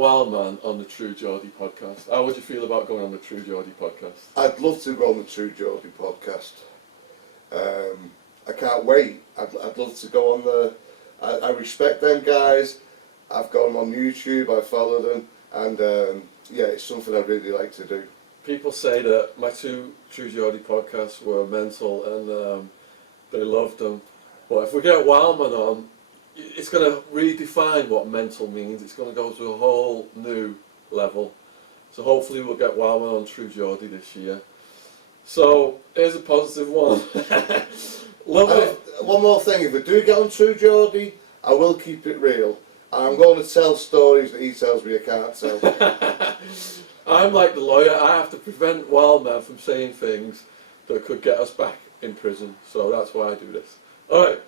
Wild Man on the True Geordie podcast. How would you feel about going on the True Geordie podcast? I'd love to go on the True Geordie podcast. I can't wait. I'd love to go on the. I respect them guys. I've got them on YouTube. I follow them, and yeah, it's something I'd really like to do. People say that my two True Geordie podcasts were mental, and they loved them. But if we get Wildman on, it's going to redefine what mental means. It's going to go to a whole new level. So hopefully we'll get Wildman on True Geordie this year. So here's a positive one. Love it. One more thing, if I do get on True Geordie, I will keep it real. I'm going to tell stories that he tells me I can't tell. I'm like the lawyer. I have to prevent Wildman from saying things that could get us back in prison. So that's why I do this. Alright.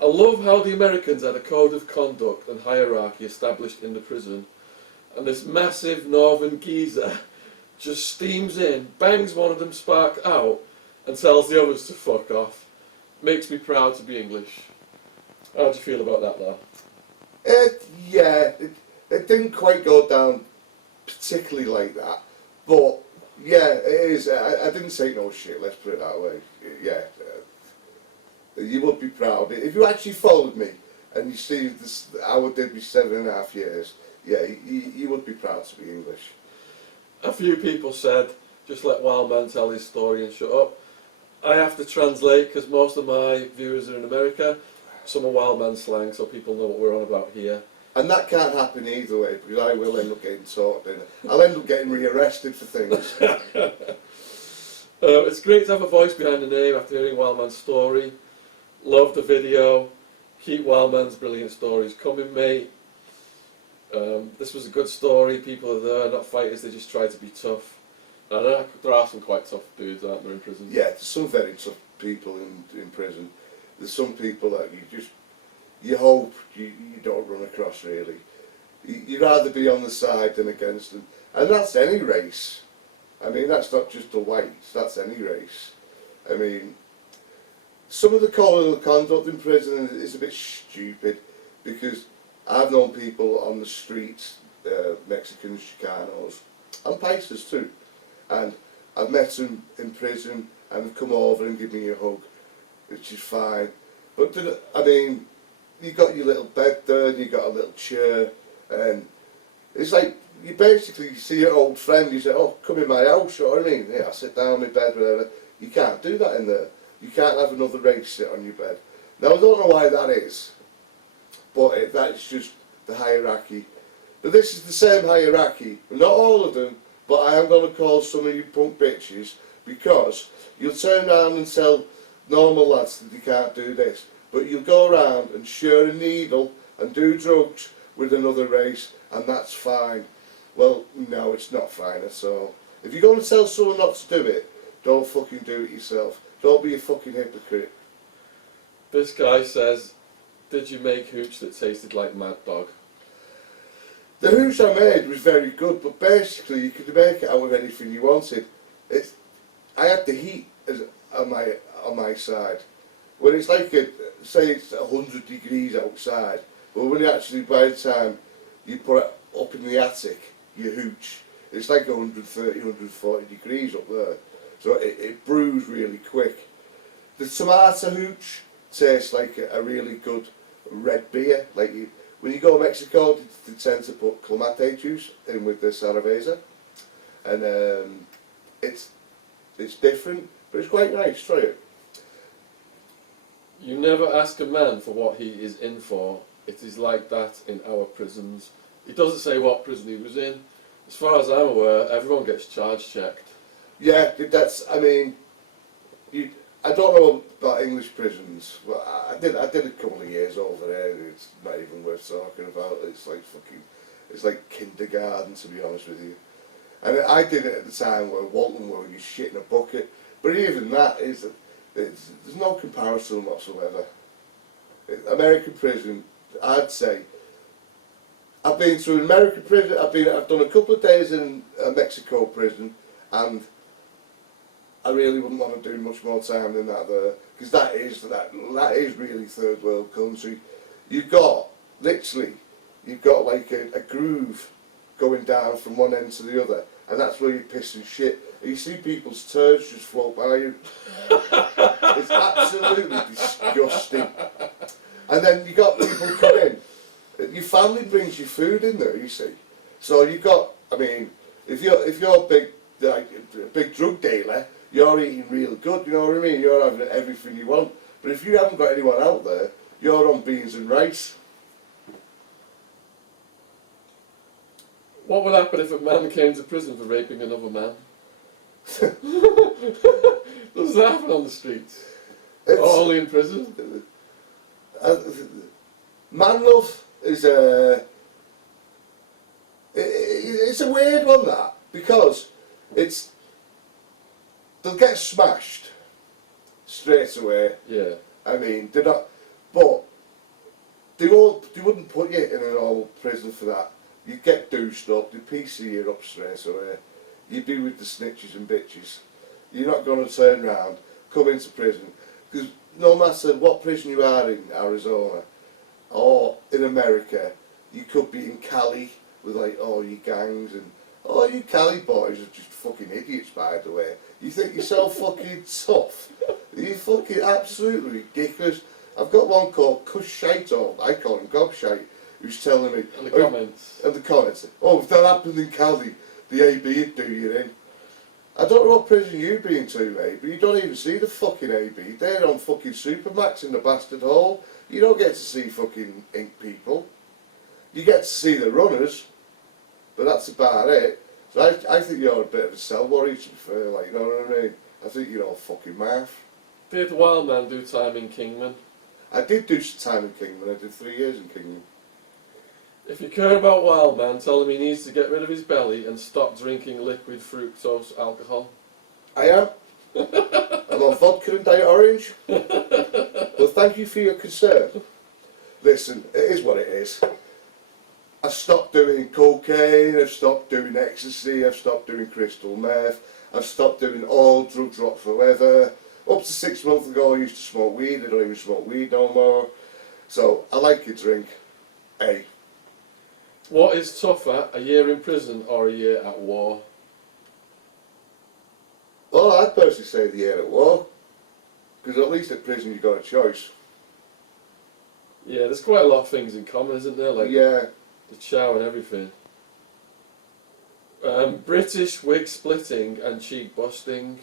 I love how the Americans had a code of conduct and hierarchy established in the prison, and this massive northern geezer just steams in, bangs one of them spark out, and tells the others to fuck off. Makes me proud to be English. How do you feel about that, lad? Yeah, it didn't quite go down particularly like that, but yeah, it is. I didn't say no shit, let's put it that way. Yeah, you would be proud. If you actually followed me and you see this, how I did me 7.5 years, yeah, you would be proud to be English. A few people said, just let Wildman tell his story and shut up. I have to translate because most of my viewers are in America. Some of Wildman slang, so people know what we're on about here. And that can't happen either way, because I will end up getting talked in. I'll end up getting rearrested for things. It's great to have a voice behind the name after hearing Wildman's story. Love the video. Keep Wildman's brilliant stories coming, mate. This was a good story. People are there, not fighters, they just try to be tough. And there are some quite tough dudes, aren't there, in prison? Yeah, there's some very tough people in prison. There's some people that you hope you don't run across, really. You'd rather be on the side than against them. And that's any race. I mean, that's not just the whites, that's any race. I mean, some of the code of conduct in prison is a bit stupid, because I've known people on the streets, Mexicans, Chicanos, and Paisas too, and I've met them in prison and they've come over and given me a hug, which is fine. But I mean, you got your little bed there and you got a little chair, and it's like you basically see your old friend, you say, oh, come in my house, you know what I mean? Yeah, I sit down in my bed, whatever. You can't do that in there. You can't have another race sit on your bed. Now, I don't know why that is, but that's just the hierarchy. But this is the same hierarchy, not all of them, but I am going to call some of you punk bitches, because you'll turn around and tell normal lads that they can't do this, but you'll go around and share a needle and do drugs with another race, and that's fine. Well, no, it's not fine at all. If you're going to tell someone not to do it, don't fucking do it yourself. Don't be a fucking hypocrite. This guy says, did you make hooch that tasted like Mad Dog? The hooch I made was very good, but basically you could make it out of anything you wanted. I had the heat on my side. When it's like, say it's 100 degrees outside, but when you actually, by the time you put it up in the attic, your hooch, it's like 130, 140 degrees up there. So it brews really quick. The tomato hooch tastes like a really good red beer. Like when you go to Mexico, they tend to put clemate juice in with the cerveza, and it's different, but it's quite nice. Try it. You never ask a man for what he is in for. It is like that in our prisons. He doesn't say what prison he was in. As far as I'm aware, everyone gets charge checked. Yeah, that's. I mean, I don't know about English prisons. Well, I did a couple of years over there. It's not even worth talking about. It's like kindergarten, to be honest with you. And I did it at the time where Walton were you shit in a bucket. But even that there's no comparison whatsoever. American prison, I'd say. I've been to an American prison. I've done a couple of days in a Mexico prison, and I really wouldn't want to do much more time than that there, because that is really third world country. You've got like a groove going down from one end to the other, and that's where you piss and shit. And you see people's turds just float by you. It's absolutely disgusting. And then you got people come in. Your family brings you food in there, you see. So you've got, I mean, if you're a big drug dealer, you're eating real good, you know what I mean? You're having everything you want. But if you haven't got anyone out there, you're on beans and rice. What would happen if a man came to prison for raping another man? Does that happen on the streets? Only in prison? Man love is it's a weird one, that, because they'll get smashed straight away. Yeah. I mean, they're not, but they wouldn't put you in an old prison for that. You'd get douched up, they'd PC you up straight away. You'd be with the snitches and bitches. You're not going to turn round, come into prison, because no matter what prison you are in Arizona or in America, you could be in Cali with like all your gangs, and all you Cali boys are just fucking idiots, by the way. You think you're so fucking tough. You're fucking absolutely ridiculous. I've got one called Cush Shite, or I call him Gobshite, who's telling me... And the comments. And the comments. Oh, if that happened in Cali, the AB would do you in. I don't know what prison you've been to, mate, but you don't even see the fucking AB. They're on fucking Supermax in the bastard hole. You don't get to see fucking ink people. You get to see the runners, but that's about it. So I think you're a bit of a cell worry, to be fair, like, you know what I mean? I think you're all fucking math. Did Wildman do time in Kingman? I did do some time in Kingman. I did 3 years in Kingman. If you care about Wildman, tell him he needs to get rid of his belly and stop drinking liquid fructose alcohol. I am. I'm on vodka and Diet Orange. Well, thank you for your concern. Listen, it is what it is. I've stopped doing cocaine, I've stopped doing ecstasy, I've stopped doing crystal meth, I've stopped doing all drugs whatsoever. Up to 6 months ago I used to smoke weed, I don't even smoke weed no more. So, I like a drink. Hey. What is tougher, a year in prison or a year at war? Well, I'd personally say the year at war. Because at least at prison you've got a choice. Yeah, there's quite a lot of things in common, isn't there? Like yeah. The chow and everything. British wig splitting and cheek busting.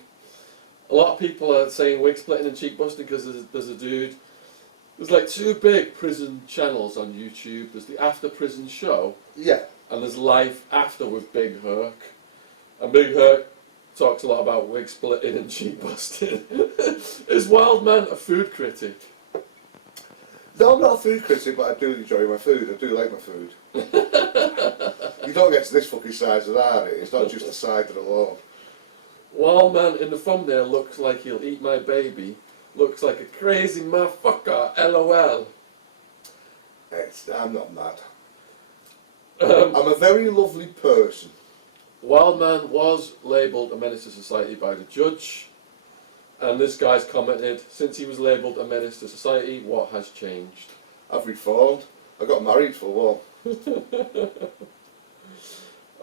A lot of people are saying wig splitting and cheek busting because there's a dude. There's like 2 big prison channels on YouTube. There's the After Prison Show. Yeah. And there's Life After with Big Herc. And Big Herc talks a lot about wig splitting and cheek busting. Is Wildman a food critic? No, I'm not a food critic, but I do enjoy my food. I do like my food. You don't get to this fucking size without it. It's not just the side of the lawn. Wildman in the thumbnail looks like he'll eat my baby. Looks like a crazy motherfucker, LOL. I'm not mad. I'm a very lovely person. Wildman was labelled a menace to society by the judge. And this guy's commented, since he was labelled a menace to society, what has changed? I've reformed. I got married for one.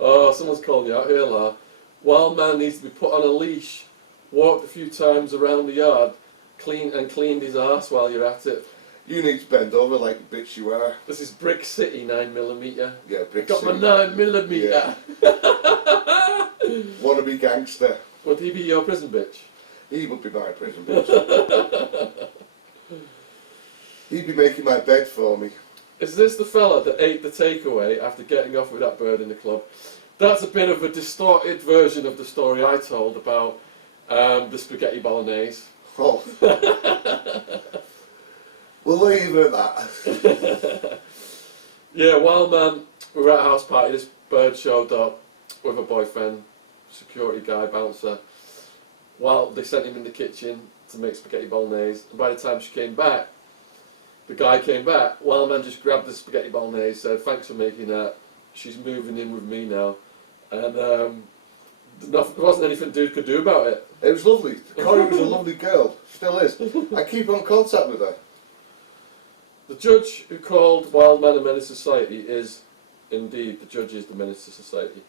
Oh, someone's calling you out here, La. Wildman needs to be put on a leash, walked a few times around the yard, cleaned his arse while you're at it. You need to bend over like the bitch you are. This is Brick City 9mm. Yeah, Brick Got City. my 9mm. Yeah. Wanna be gangster. Would he be your prison bitch? He would be my prison bitch. He'd be making my bed for me. Is this the fella that ate the takeaway after getting off with that bird in the club? That's a bit of a distorted version of the story I told about the spaghetti bolognese. Oh. We'll leave it at that. Yeah, Wildman, we were at a house party, this bird showed up with a boyfriend, security guy, bouncer. While they sent him in the kitchen to make spaghetti bolognese, and by the time she came back, the guy came back, Wildman just grabbed the spaghetti bolognese, said, thanks for making that, she's moving in with me now. And there wasn't anything dude could do about it. It was lovely. Corrie was a lovely girl. Still is. I keep on contact with her. The judge who called Wildman a menace to society is indeed the judge is the menace to society.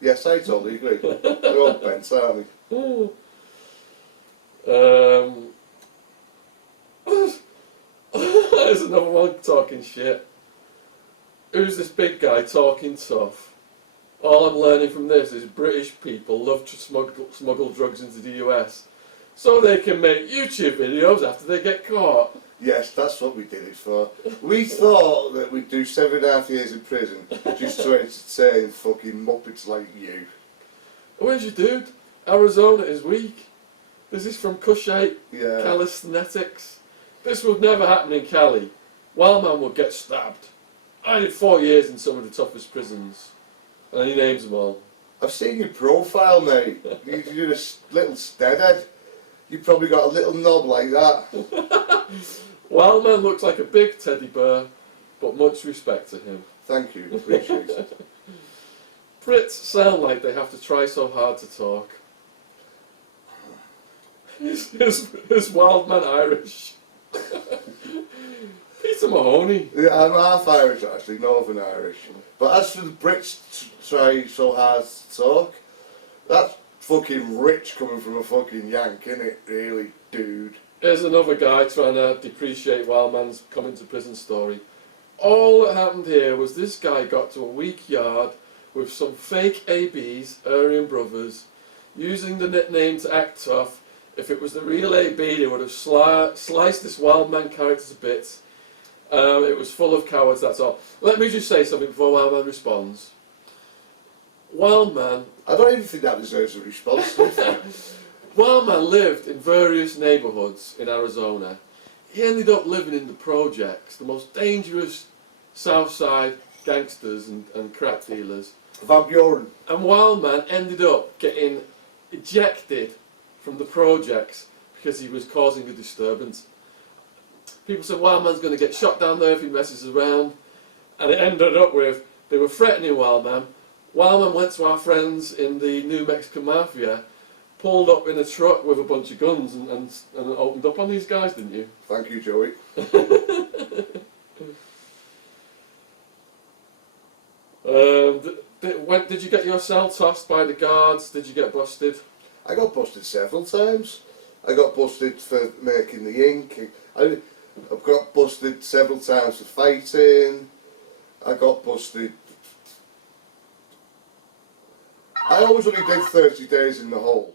Yes, I totally agree. They're all bent, aren't they? There's another one talking shit. Who's this big guy talking tough? All I'm learning from this is British people love to smuggle drugs into the US so they can make YouTube videos after they get caught. Yes, that's what we did it for. We thought that we'd do 7.5 years in prison just to entertain fucking muppets like you. Where's your dude? Arizona is weak. This is from Cushite Yeah. Calisthenics. This would never happen in Cali. Wild man would get stabbed. I did 4 years in some of the toughest prisons. And he names them all. I've seen your profile, mate. You're a little steadhead. You've probably got a little knob like that. Wild man looks like a big teddy bear, but much respect to him. Thank you, appreciate it. Brits sound like they have to try so hard to talk. Is Wild man Irish? Peter Mahoney. Yeah, I'm half Irish actually, Northern Irish. But as for the Brits try so hard to talk, that's fucking rich coming from a fucking Yank, innit, really, dude? Here's another guy trying to depreciate Wild Man's coming to prison story. All that happened here was this guy got to a weak yard with some fake ABs, Aryan brothers, using the nickname to act tough. If it was the real AB, they would have sliced this Wild Man character to bits. It was full of cowards, that's all. Let me just say something before Wild Man responds. Wild Man... I don't even think that deserves a response. Wild Man lived in various neighbourhoods in Arizona. He ended up living in the projects, the most dangerous South Side gangsters and crack dealers. Van Buren. And Wild Man ended up getting ejected from the projects because he was causing a disturbance. People said Wild Man's going to get shot down there if he messes around. And it ended up with, they were threatening Wild Man. Wild Man went to our friends in the New Mexican Mafia, pulled up in a truck with a bunch of guns and opened up on these guys, didn't you? Thank you, Joey. Did you get your cell tossed by the guards? Did you get busted? I got busted several times. I got busted for making the ink. I've got busted several times for fighting. I got busted. I always only did 30 days in the hole.